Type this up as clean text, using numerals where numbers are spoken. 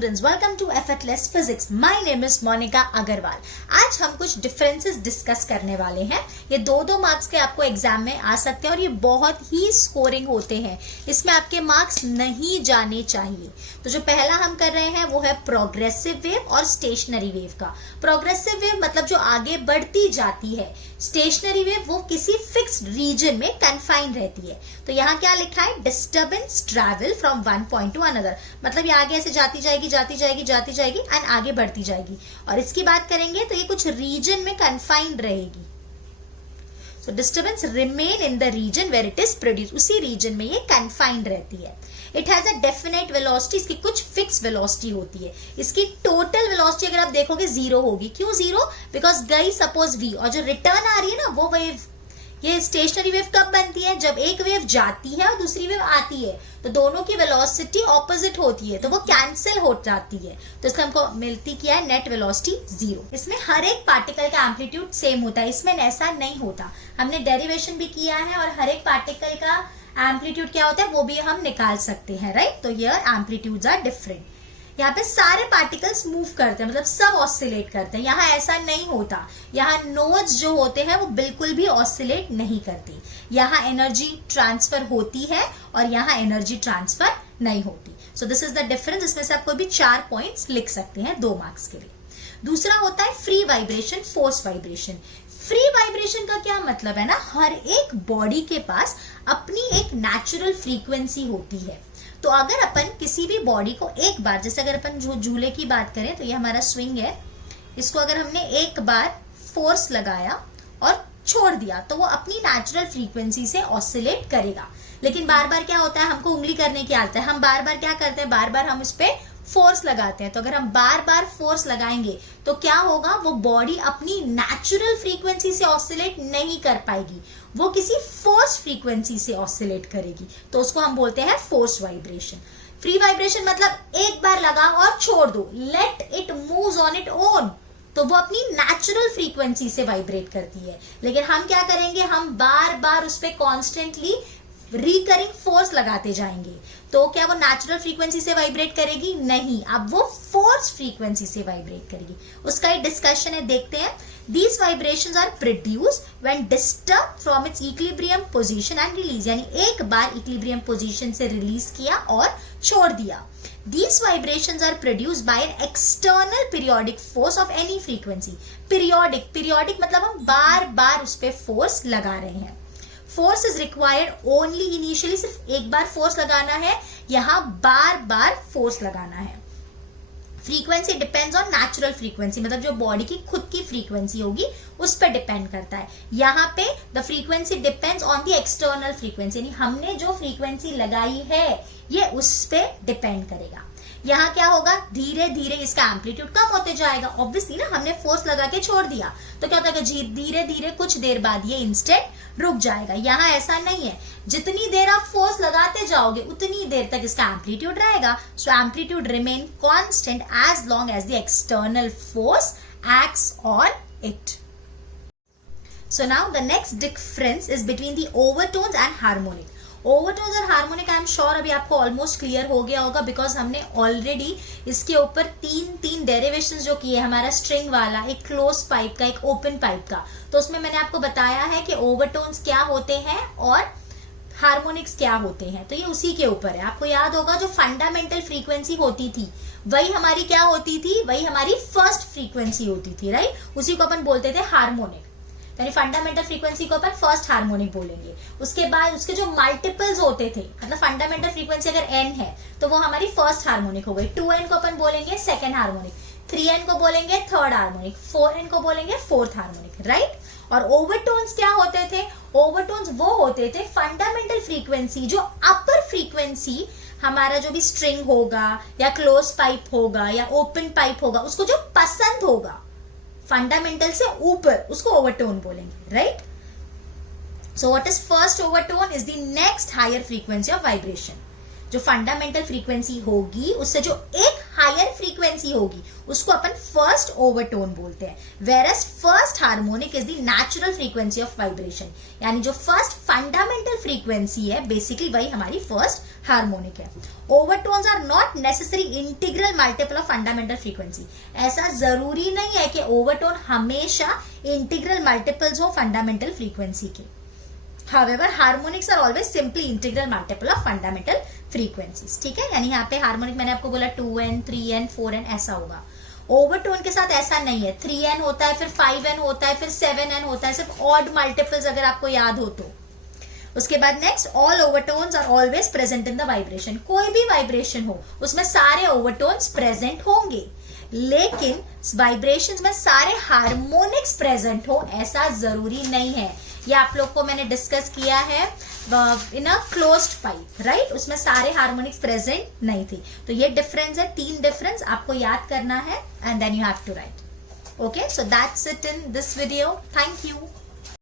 students, welcome to Effortless Physics. My name is Monica Agarwal. आज हम कुछ differences discuss करने वाले हैं. ये दो मार्क्स के आपको एग्जाम में आ सकते हैं और ये बहुत ही स्कोरिंग होते हैं. इसमें आपके मार्क्स नहीं जाने चाहिए. तो जो पहला हम कर रहे हैं वो है प्रोग्रेसिव वेव और स्टेशनरी वेव का. प्रोग्रेसिव वेव मतलब जो आगे बढ़ती जाती है. स्टेशनरी वेव वो किसी फिक्स्ड रीजन में कन्फाइंड रहती है. तो यहाँ क्या लिखा है? Disturbance travel from one point two another. मतलब ये आगे ऐसे जाती जाएगी एंड आगे बढ़ती जाएगी. और इसकी बात करेंगे तो ये कुछ रीजन में कन्फाइंड रहेगी. So disturbance remain in the region where it is produce. उसी रीजन में ये कन्फाइंड रहती है. It has a definite velocity. इसकी कुछ फिक्स वेलोसिटी होती है. इसकी टोटल वेलोसिटी अगर आप देखोगे जीरो होगी. क्यों जीरो? बिकॉज गई सपोज v और जो रिटर्न आ रही है ना वो वेव. ये स्टेशनरी वेव कब बनती है? जब एक वेव जाती है और दूसरी वेव आती है तो दोनों की वेलोसिटी ऑपोजिट होती है तो वो कैंसिल हो जाती है. तो इसलिए हमको मिलती क्या है? Net velocity zero. इसमें हर एक पार्टिकल का एम्पलीट्यूड सेम होता है. इसमें ऐसा नहीं होता. हमने डेरिवेशन भी किया है और हर एक पार्टिकल का एम्पलीट्यूड क्या होता है वो भी हम निकाल सकते हैं. राइट? तो हियर एम्पलीट्यूड्स आर डिफरेंट. यहाँ पे सारे पार्टिकल्स मूव करते हैं मतलब सब ऑसिलेट करते हैं. यहाँ ऐसा नहीं होता. यहाँ नोड्स जो होते हैं वो बिल्कुल भी ऑसिलेट नहीं करती. यहाँ एनर्जी ट्रांसफर होती है और यहाँ एनर्जी ट्रांसफर नहीं होती. So this is the difference. इसमें से आप कोई भी 4 पॉइंट्स लिख सकते हैं 2 मार्क्स के लिए. दूसरा होता है free vibration, force vibration. Free vibration का क्या मतलब है ना? हर एक बॉडी के पास अपनी एक नेचुरल फ्रीक्वेंसी होती है. तो अगर अपन किसी भी बॉडी को एक बार, जैसे अगर अपन झूले की बात करें तो ये हमारा स्विंग है, इसको अगर हमने एक बार फोर्स लगाया और छोड़ दिया तो वो अपनी नेचुरल फ्रीक्वेंसी से ऑसिलेट करेगा. लेकिन बार बार क्या होता है? हमको उंगली करने की आदत है. हम बार बार क्या करते हैं? बार बार हम उस पर फोर्स लगाते हैं. तो अगर हम बार बार फोर्स लगाएंगे तो क्या होगा? वो बॉडी अपनी नेचुरल फ्रीक्वेंसी से ऑसिलेट नहीं कर पाएगी. वो किसी फोर्स फ्रीक्वेंसी से ऑसिलेट करेगी. तो उसको हम बोलते हैं फोर्स वाइब्रेशन. फ्री वाइब्रेशन मतलब एक बार लगाओ और छोड़ दो. Let it moves on it own. तो वो अपनी नेचुरल फ्रीक्वेंसी से वाइब्रेट करती है. लेकिन हम क्या करेंगे? हम बार बार उस पर कॉन्स्टेंटली रिकरिंग फोर्स लगाते जाएंगे. तो क्या वो नेचुरल फ्रीक्वेंसी से वाइब्रेट करेगी? नहीं. अब वो फोर्स फ्रीक्वेंसी से वाइब्रेट करेगी. उसका एक डिस्कशन है, देखते हैं. These vibrations are produced when disturbed from its equilibrium position and release. यानी एक बार equilibrium position से रिलीज किया और छोड़ दिया. These vibrations are produced by an external periodic force of any frequency. Periodic मतलब हम बार बार उस पर फोर्स लगा रहे हैं. Force is required only initially. सिर्फ एक बार फोर्स लगाना है, यहाँ बार बार फोर्स लगाना है. Frequency depends on natural frequency मतलब जो बॉडी की खुद की फ्रीक्वेंसी होगी उस पर डिपेंड करता है. यहाँ पे the frequency depends on the external frequency. यानी हमने जो फ्रीक्वेंसी लगाई है ये उस पर डिपेंड करेगा. यहाँ क्या होगा? धीरे धीरे इसका एम्पलीट्यूड कम होते जाएगा. ऑब्वियसली ना, हमने फोर्स लगा के छोड़ दिया तो क्या होता है? धीरे धीरे कुछ देर बाद ये इंस्टेंट रुक जाएगा. यहाँ ऐसा नहीं है. जितनी देर आप फोर्स लगाते जाओगे उतनी देर तक इसका एम्पलीट्यूड रहेगा. So amplitude remain constant as long as the external force acts on it. So now the next difference is between the overtones and harmonic. Overtones और हार्मोनिक आई एम श्योर अभी आपको almost clear हो गया होगा because हमने already इसके ऊपर तीन डेरिवेशंस जो किए. हमारा स्ट्रिंग वाला, एक क्लोज पाइप का, एक ओपन पाइप का. तो उसमें मैंने आपको बताया है कि ओवरटोन्स क्या होते हैं और हार्मोनिक्स क्या होते हैं. तो ये उसी के ऊपर है. आपको याद होगा जो फंडामेंटल फ्रीक्वेंसी होती थी वही हमारी क्या होती थी? वही हमारी फर्स्ट फ्रीक्वेंसी होती थी. राइट? उसी को अपन बोलते थे हार्मोनिक. यानी फंडामेंटल फ्रीक्वेंसी को अपन फर्स्ट हार्मोनिक बोलेंगे. उसके बाद उसके जो मल्टीपल्स होते थे मतलब फंडामेंटल फ्रीक्वेंसी अगर n है तो वो हमारी फर्स्ट हार्मोनिक हो गई. 2n को अपन बोलेंगे सेकंड हार्मोनिक, 3n को बोलेंगे थर्ड हार्मोनिक, 4n को बोलेंगे फोर्थ हार्मोनिक. राइट? और ओवरटोन्स क्या होते थे? ओवरटोन्स वो होते थे फंडामेंटल फ्रीक्वेंसी जो अपर फ्रीक्वेंसी हमारा जो भी स्ट्रिंग होगा या क्लोज पाइप होगा या ओपन पाइप होगा उसको जो पसंद होगा फंडामेंटल से ऊपर, उसको ओवरटोन बोलेंगे. Right? So what is first overtone? Is the next higher frequency of vibration. जो फंडामेंटल फ्रीक्वेंसी होगी उससे जो एक हायर फ्रीक्वेंसी होगी उसको अपन फर्स्ट ओवरटोन बोलते हैं. Whereas first harmonic is the natural frequency of vibration. यानी जो फर्स्ट फंडामेंटल फ्रीक्वेंसी है बेसिकली वही हमारी फर्स्ट हार्मोनिक है। Overtones are not necessary integral multiple of fundamental frequency. ऐसा जरूरी नहीं है कि ओवरटोन हमेशा इंटीग्रल मल्टीपल्स हो फंडामेंटल फ्रीक्वेंसी के। However, harmonics are always simply integral multiple of fundamental frequencies। ठीक है, यानी यहाँ पे हार्मोनिक मैंने आपको बोला 2n, 3n, 4n ऐसा होगा। ओवरटोन के साथ ऐसा नहीं है, 3n होता है, फिर 5n होता है, फिर 7n होता है, सिर्फ ऑड मल्टीपल्स अगर आपको याद हो तो। उसके बाद next, all overtones are always present in the vibration. कोई भी वाइब्रेशन हो उसमें सारे ओवरटोन्स प्रेजेंट होंगे, लेकिन वाइब्रेशंस में सारे हार्मोनिक्स प्रेजेंट हो ऐसा जरूरी नहीं है। ये आप लोग को मैंने डिस्कस किया है इन अ क्लोज्ड पाइप, राइट, उसमें सारे हार्मोनिक्स प्रेजेंट नहीं थी। तो ये डिफरेंस है, 3 डिफरेंस आपको याद करना है and then you have to write. Okay, so that's it in this video. Thank you.